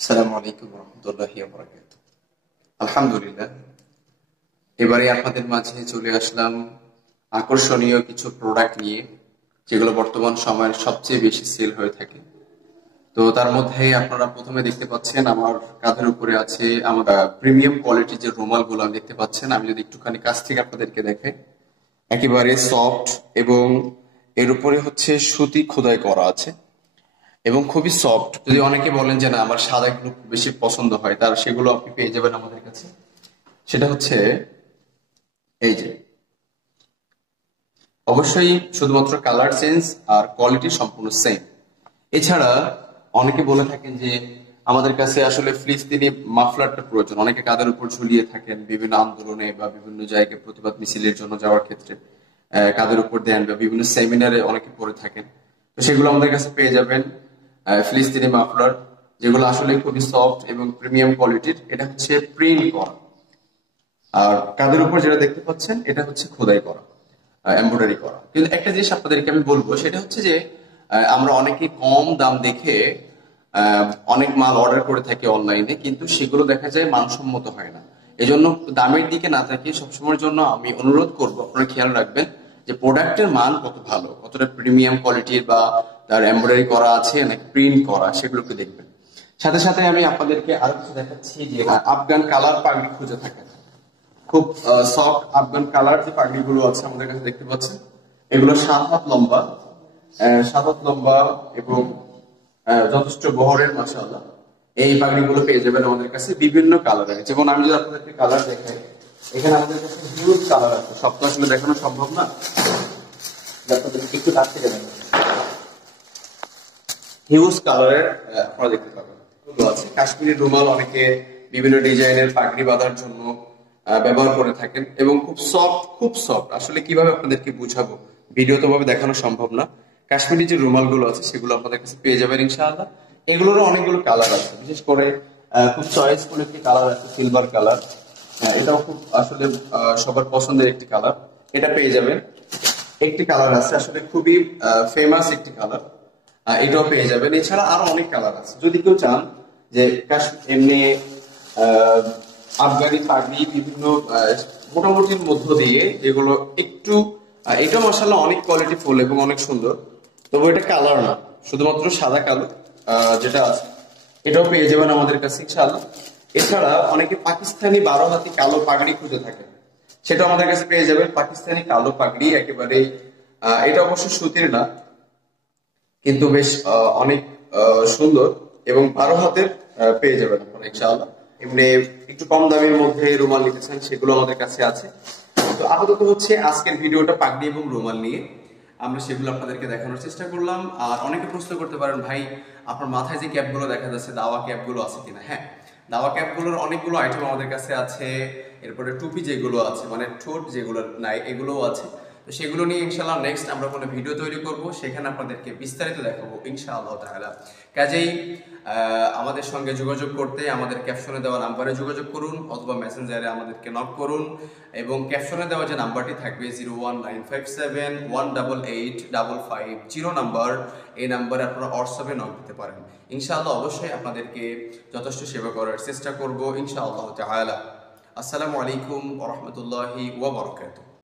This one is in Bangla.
আসসালামু আলাইকুম রহমতুল্লাহি ওয়া বারাকাতুহু। আলহামদুলিল্লাহ, এবারে আপনাদের মাঝে চলে আসলাম আকর্ষণীয় কিছু প্রোডাক্ট নিয়ে, যেগুলো বর্তমান সময়ের সবচেয়ে বেশি সেল হয়ে থাকে। তো তার মধ্যে আপনারা প্রথমে দেখতে পাচ্ছেন আমার কাঁধের উপরে আছে আমার প্রিমিয়াম কোয়ালিটির যে রুমালগুলো আমি দেখতে পাচ্ছেন। আমি যদি একটুখানি কাছ থেকে আপনাদেরকে দেখাই, একেবারে সফট এবং এর উপরে হচ্ছে সুতি খোদাই করা আছে এবং খুবই সফট। যদি অনেকে বলেন যে না আমার সাদা এগুলো খুব বেশি পছন্দ হয়, তার সেগুলো আপনি পেয়ে যাবেন আমাদের কাছে। সেটা হচ্ছে এই যে, অবশ্যই শুধুমাত্র কালার চেঞ্জ আর কোয়ালিটি সম্পূর্ণ সেম। এছাড়া অনেকে বলে থাকেন যে আমাদের কাছে আসলে ফিলিস্তিনি মাফলারটা প্রয়োজন। অনেকে কাঁধের উপর ঝুলিয়ে থাকেন বিভিন্ন আন্দোলনে বা বিভিন্ন জায়গায় প্রতিবাদ মিছিলের জন্য যাওয়ার ক্ষেত্রে, কাঁধের উপর দেন বা বিভিন্ন সেমিনারে অনেকে পড়ে থাকেন। তো সেগুলো আমাদের কাছে পেয়ে যাবেন। ফিলিস্তিনি মাফলার, যেগুলো আসলে খুবই সফট এবং প্রিমিয়াম কোয়ালিটির। এটা হচ্ছে প্রিন্ট করা, আর কাঁধের উপর যেটা দেখতে পাচ্ছেন এটা হচ্ছে খোদাই করা, এমব্রয়ডারি করা। কিন্তু একটা জিনিস আপনাদেরকে আমি বলবো, সেটা হচ্ছে যে আমরা অনেকে কম দাম দেখে অনেক মাল অর্ডার করে থাকি অনলাইনে, কিন্তু সেগুলো দেখা যায় মানসম্মত হয় না। এজন্য দামের দিকে না তাকিয়ে সবসময়ের জন্য আমি অনুরোধ করব আপনারা খেয়াল রাখবেন যে প্রোডাক্টের মান কত ভালো, কতটা প্রিমিয়াম কোয়ালিটির, বা তার এমব্রয়ডারি করা আছে নাকি প্রিন্ট করা, সেগুলোকে দেখবেন। সাথে সাথে আমি আপনাদেরকে আরো কিছু দেখাচ্ছি যে আফগান কালার পাগড়ি খুঁজে থাকেন। খুব সফট আফগান কালার যে পাগড়িগুলো আছে আমাদের কাছে দেখতে পাচ্ছেন, এগুলো 7 হাত লম্বা, 7 হাত লম্বা এবং যথেষ্ট বহরের, মাশাআল্লাহ। এই পাগড়িগুলো পেয়ে যাবেন আমাদের কাছে বিভিন্ন কালারে। যেমন আমি যদি আপনাদেরকে কালার দেখাই, এখানে আমাদের কাছে হিউজ কালার আছে, সব তো আসলে দেখানো সম্ভব না, আপনাদের একটু কাছ থেকে দেখাবো। হিউজ কালারের আপনারা দেখতে পাবেন আছে। কাশ্মীরি রুমাল অনেকে বিভিন্ন ডিজাইনের পাগড়ি বাঁধার জন্য ব্যবহার করে থাকেন এবং খুব সফট, খুব সফট। আসলে কিভাবে আপনাদেরকে বুঝাবো, ভিডিও তো ভাবে দেখানো সম্ভব না। কাশ্মীরি যে রুমালগুলো আছে সেগুলো আপনাদের কাছে পেয়ে যাবেন ইনশাআল্লাহ। এগুলোরও অনেকগুলো কালার আছে, বিশেষ করে খুব চয়েসফুল একটি কালার আছে সিলভার কালার। এটাও খুব আসলে সবার পছন্দের একটি কালার, এটা পেয়ে যাবেন। একটি কালার আছে আসলে খুবই ফেমাস একটি কালার, এটাও পেয়ে যাবেন। এছাড়া আরো অনেক কালার আছে। যদি কেউ চান যে এমনি আফগানি পাগড়ি বিভিন্ন মোটামুটির মধ্য দিয়ে, যেগুলো একটু এটা মাশাআল্লাহ অনেক কোয়ালিটি ফুল এবং অনেক সুন্দর, তবে এটা কালার না, শুধুমাত্র সাদা কালো যেটা আছে, এটাও পেয়ে যাবেন আমাদের কাছে ইনশাআল্লাহ। এছাড়া অনেকে পাকিস্তানি 12 হাতি কালো পাগড়ি খুঁজে থাকে, সেটা আমাদের কাছে পেয়ে যাবেন। পাকিস্তানি কালো পাগড়ি একেবারে, এটা অবশ্য সুতির না, কিন্তু বেশ অনেক সুন্দর এবং 12 হাতের পেয়ে যাবেন আপনারা ইনশাআল্লাহ। এমনি একটু কম দামের মধ্যে রুমাল নিতে চান, সেগুলো আমাদের কাছে আছে। তো আপাতত হচ্ছে আজকের ভিডিওটা পাগড়ি এবং রুমাল নিয়ে, আমরা সেগুলো আপনাদেরকে দেখানোর চেষ্টা করলাম। আর অনেকে প্রশ্ন করতে পারেন, ভাই আপনার মাথায় যে ক্যাপগুলো দেখা যাচ্ছে দাওয়া ক্যাপগুলো আছে কিনা? হ্যাঁ, দাওয়া ক্যাপগুলোর অনেকগুলো আইটেম আমাদের কাছে আছে। এরপরে টুপি যেগুলো আছে, মানে ঠোঁট যেগুলো নাই, এগুলোও আছে। তো সেগুলো নিয়ে ইনশাআল্লাহ নেক্সট আমরা কোনো ভিডিও তৈরি করব, সেখানে আপনাদেরকে বিস্তারিত দেখাবো ইনশাআল্লাহ তাআলা। কাজেই আমাদের সঙ্গে যোগাযোগ করতে আমাদের ক্যাপশনে দেওয়া নাম্বারে যোগাযোগ করুন, অথবা মেসেঞ্জারে আমাদেরকে নক করুন। এবং ক্যাপশনে দেওয়া যে নাম্বারটি থাকবে 01957188550 নাম্বার, এই নাম্বারে আপনারা হোয়াটসঅ্যাপে নক দিতে পারেন। ইনশাআল্লাহ অবশ্যই আপনাদেরকে যথেষ্ট সেবা করার চেষ্টা করব ইনশাআল্লাহ তাআলা। আসসালামু আলাইকুম ওয়া রাহমাতুল্লাহি ওয়া বারাকাতুহু।